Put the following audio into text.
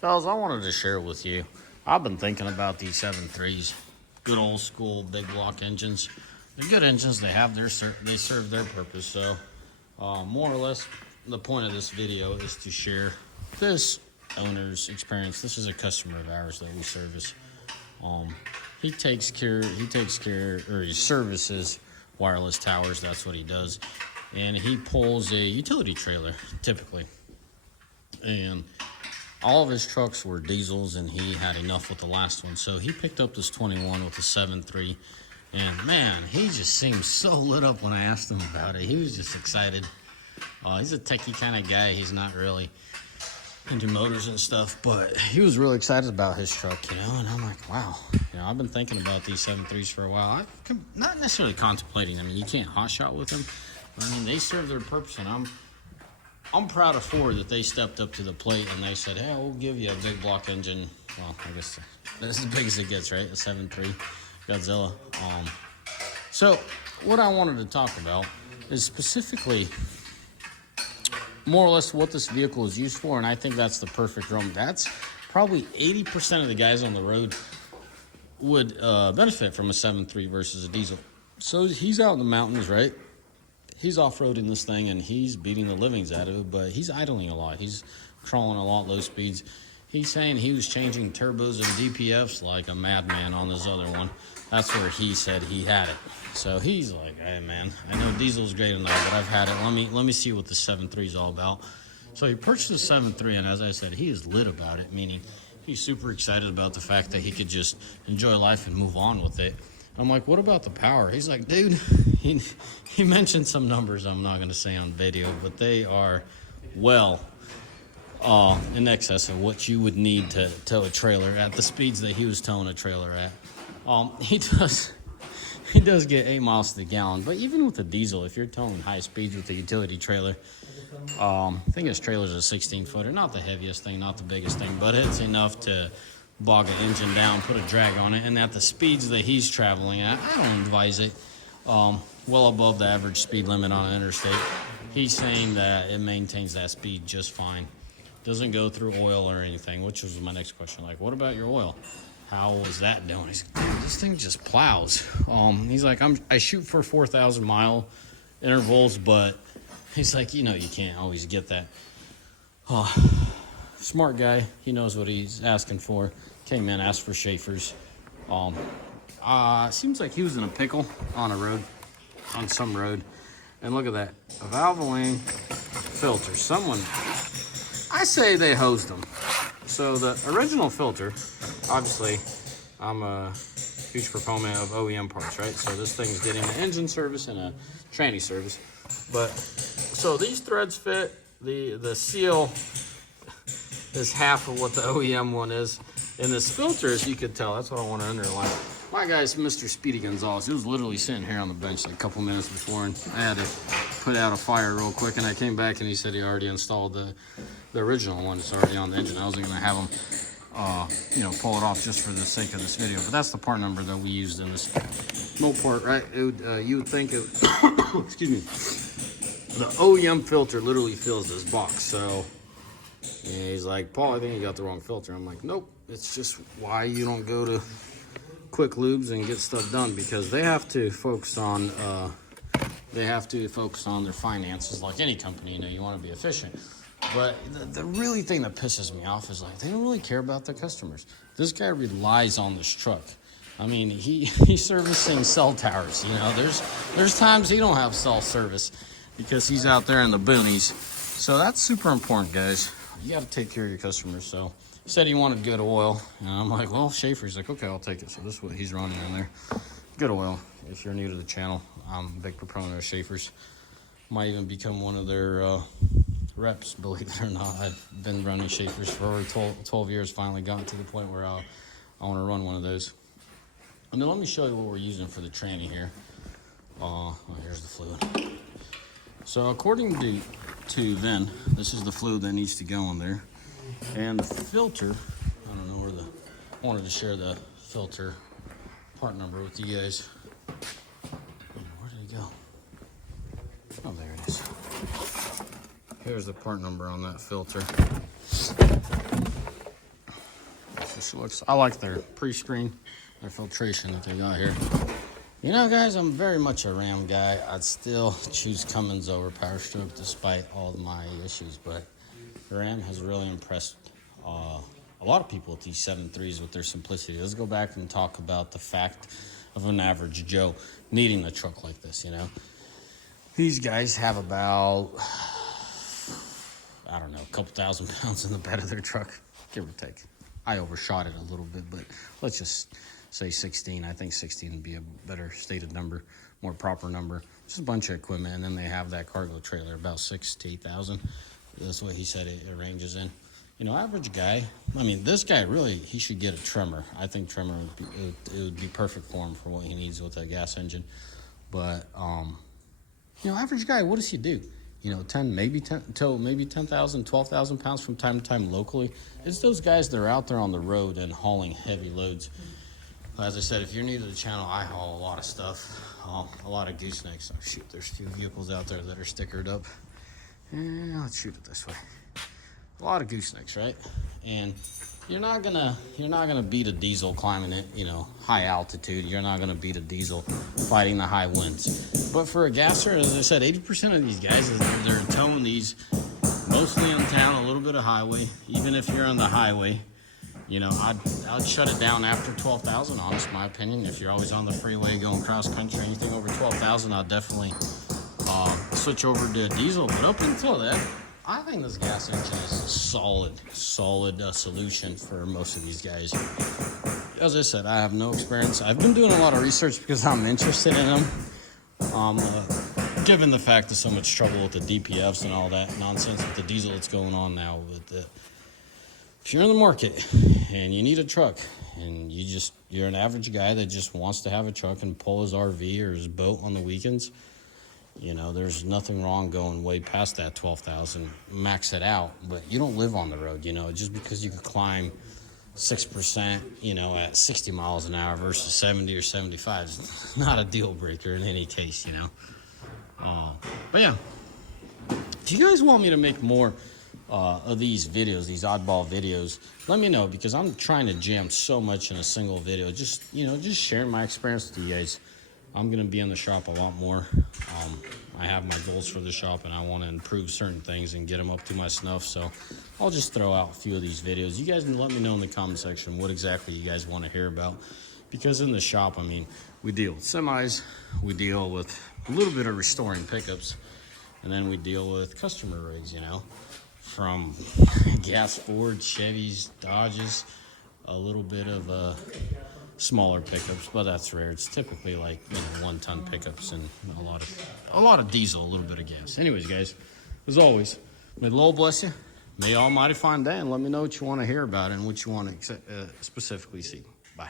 Fellas, I wanted to share with you. I've been thinking about these 7.3s, good old school big block engines. They're good engines. They serve their purpose. So, more or less, the point of this video is to share this owner's experience. This is a customer of ours that we service. He services wireless towers. That's what he does, and he pulls a utility trailer typically, and all of his trucks were diesels, and he had enough with the last one. So he picked up this 21 with a 7.3, and man, he just seemed so lit up when I asked him about it. He was just excited. He's a techie kind of guy. He's not really into motors and stuff, but he was really excited about his truck, and I'm like, wow. I've been thinking about these 7.3s for a while. I'm not necessarily contemplating. I mean, you can't hot shot with them, but I mean, they serve their purpose, and I'm proud of Ford that they stepped up to the plate and they said, hey, we'll give you a big block engine. Well, I guess that's as big as it gets, right? A 7.3 Godzilla. So what I wanted to talk about is specifically more or less what this vehicle is used for, and I think that's the perfect room. That's probably 80% of the guys on the road would benefit from a 7.3 versus a diesel. So he's out in the mountains, right? He's off-roading this thing, and he's beating the livings out of it, but he's idling a lot. He's crawling a lot, low speeds. He's saying he was changing turbos and DPFs like a madman on this other one. That's where he said he had it. So he's like, hey, man, I know diesel's great and all, but I've had it. Let me see what the 7.3 is all about. So he purchased the 7.3, and as I said, he is lit about it, meaning he's super excited about the fact that he could just enjoy life and move on with it. I'm like, what about the power? He's like, dude, he mentioned some numbers I'm not going to say on video, but they are well in excess of what you would need to tow a trailer at the speeds that he was towing a trailer at. He does get 8 miles to the gallon, but even with a diesel, if you're towing high speeds with a utility trailer, I think his trailer's a 16-footer, not the heaviest thing, not the biggest thing, but it's enough to bog an engine down, put a drag on it, and at the speeds that he's traveling at, I don't advise it. Well above the average speed limit on an interstate. He's saying that it maintains that speed just fine. Doesn't go through oil or anything, which was my next question. Like, what about your oil? How was that doing? He's like, dude, this thing just plows. He's like, I shoot for 4,000 mile intervals, but he's like, you can't always get that. Smart guy. He knows what he's asking for. Came in, asked for Schaefer's. Seems like he was in a pickle on some road. And look at that. A Valvoline filter. I say they hosed them. So the original filter, obviously, I'm a huge proponent of OEM parts, right? So this thing's getting an engine service and a tranny service. But, so these threads fit. The seal is half of what the OEM one is. And this filter, as you could tell, that's what I want to underline. My guy's Mr. Speedy Gonzalez. He was literally sitting here on the bench like a couple minutes before, and I had to put out a fire real quick, and I came back and he said he already installed the original one. It's already on the engine. I wasn't going to have him, pull it off just for the sake of this video. But that's the part number that we used in this no part, right? You would think it, excuse me, the OEM filter literally fills this box. So he's like, Paul, I think you got the wrong filter. I'm like, nope. It's just why you don't go to Quick Lubes and get stuff done, because they have to focus on their finances like any company. You want to be efficient. But the really thing that pisses me off is like they don't really care about their customers. This guy relies on this truck. I mean, he's servicing cell towers. There's times he don't have cell service because he's out there in the boonies. So that's super important, guys. You got to take care of your customers. So he said he wanted good oil, and I'm like, well, Schaefer's like, okay, I'll take it. So this is what he's running in there. Good oil. If you're new to the channel, I'm a big proponent of Schaefer's. Might even become one of their reps, believe it or not. I've been running Schaefer's for over 12 years. Finally got to the point where I want to run one of those. And then let me show you what we're using for the tranny here. Here's the fluid. So according to Vin, this is the fluid that needs to go in there. And the filter, I don't know I wanted to share the filter part number with you guys. Where did it go? Oh, there it is. Here's the part number on that filter. beautiful she looks. I like their pre-screen, their filtration that they got here. You know, guys, I'm very much a Ram guy. I'd still choose Cummins over Power Stroke despite all of my issues, but Ram has really impressed a lot of people with these 7.3s with their simplicity. Let's go back and talk about the fact of an average Joe needing a truck like this, you know. These guys have about, I don't know, a couple thousand pounds in the bed of their truck, give or take. I overshot it a little bit, but let's just say 16. I think 16 would be a better stated number, more proper number. Just a bunch of equipment, and then they have that cargo trailer, about 6,000 to 8,000. That's what he said it ranges in. You know, average guy, I mean, this guy really, he should get a Tremor. I think Tremor would be perfect for him for what he needs with a gas engine. But, you know, average guy, what does he do? You know, 10,000, 12,000 pounds from time to time locally. It's those guys that are out there on the road and hauling heavy loads. As I said, if you're new to the channel, I haul a lot of stuff, a lot of goosenecks. Oh, shoot, there's 2 vehicles out there that are stickered up. And let's shoot it this way. A lot of goosenecks, right? And you're not gonna beat a diesel climbing it, you know, high altitude. You're not gonna beat a diesel fighting the high winds. But for a gasser, as I said, 80% of these guys, they're towing these mostly in town, a little bit of highway. Even if you're on the highway, you know, I'd shut it down after 12,000. Honest, my opinion. If you're always on the freeway going cross country, anything over 12,000, I'll definitely switch over to diesel. But up until that, I think this gas engine is a solid solution for most of these guys. As I said, I have no experience. I've been doing a lot of research because I'm interested in them. Given the fact of so much trouble with the DPFs and all that nonsense with the diesel that's going on now. If you're in the market and you need a truck and you're an average guy that just wants to have a truck and pull his RV or his boat on the weekends, you know, there's nothing wrong going way past that 12,000, max it out. But you don't live on the road, you know, just because you could climb 6%, you know, at 60 miles an hour versus 70 or 75 is not a deal breaker in any case, you know. But yeah, if you guys want me to make more of these videos, these oddball videos, let me know, because I'm trying to jam so much in a single video. Just sharing my experience with you guys. I'm going to be in the shop a lot more. I have my goals for the shop, and I want to improve certain things and get them up to my snuff. So I'll just throw out a few of these videos. You guys can let me know in the comment section what exactly you guys want to hear about. Because in the shop, I mean, we deal with semis, we deal with a little bit of restoring pickups, and then we deal with customer rigs, you know, from gas Ford, Chevys, Dodges, a little bit of smaller pickups, but that's rare. It's typically like, you know, 1-ton pickups and a lot of diesel, a little bit of gas. Anyways, guys, as always, may the Lord bless you. May Almighty find day, and let me know what you want to hear about and what you want to specifically see. Bye.